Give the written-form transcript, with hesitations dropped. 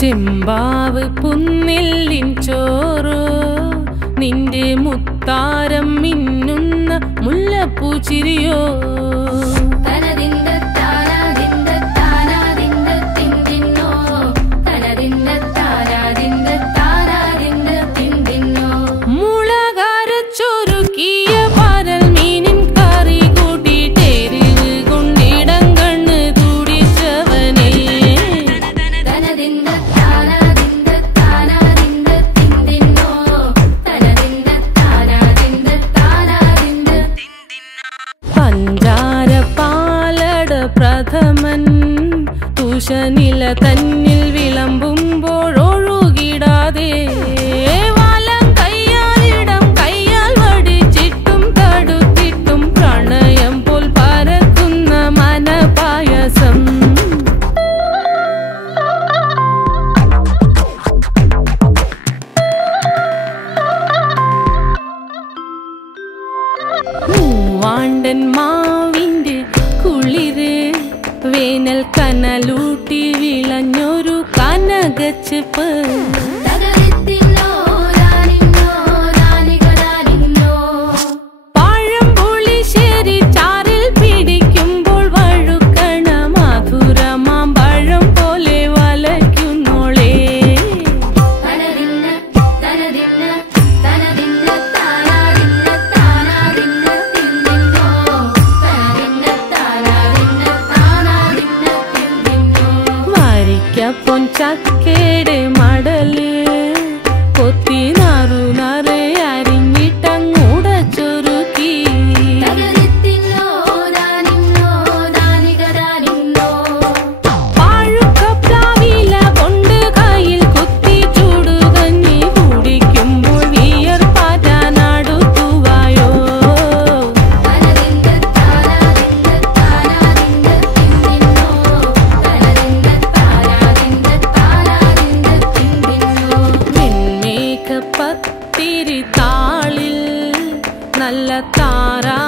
ചെമ്പാവ് പുന്നെല്ലിൻ ചോറ് നിന്റെ മുത്താരം മിന്നുന്ന മുല്ലപ്പൂച്ചിരിയോ പ്രഥമൻ തുഷനില തന്നിൽ വിളമ്പുമ്പോഴൊഴുകിടാതെ വലം കയ്യാലിടം കയ്യാൽ വടിച്ചിട്ടും തടുത്തിട്ടും പ്രണയം പോൽ പരക്കുന്ന മനപായസം മൂവാണ്ടൻ മാവിന്റെ കുളിര് വേനൽ കനലൂട്ടി വിളഞ്ഞൊരു കനകച്ചെപ്പ് പഴംപുളിശ്ശേരി ചാറിൽ പിടിക്കുമ്പോൾ വഴുക്കണ മധുരമാം പഴം പോലെ വലയ്ക്കുന്നോളേ പൊൻചക്കയുടെ മടല് കൊത്തി നാറു നറെ അരിഞ്ഞിട്ടങ്ങൂടച്ചൊരുക്കി പാഴുക്കപ്ലാവില കൊണ്ട് കയ്യിൽ കുത്തി ചൂടുകഞ്ഞി കുടിക്കുമ്പോൾ വിയർപ്പാറ്റാനടുത്തുവായോ പത്തിരി താളിൽ നല്ല താരാ